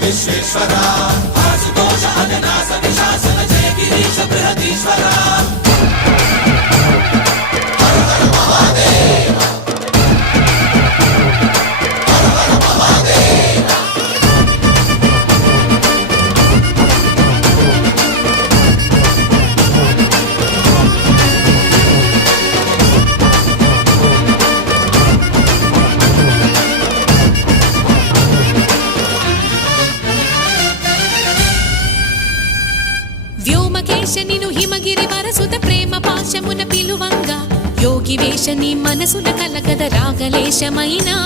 విశ్వేశ్వరా ఆశుతోష అవినాశ విశాసన జయ గిరీశ బృహదీశ్వరా హర హర మహాదేవ హర హర మహాదేవ వ్యోమకేశనిను హిమగిరి వరసుత ప్రేమ పాశమున పిలువంగా యోగి వేషని మనసున కలకద రాగలేశమైనా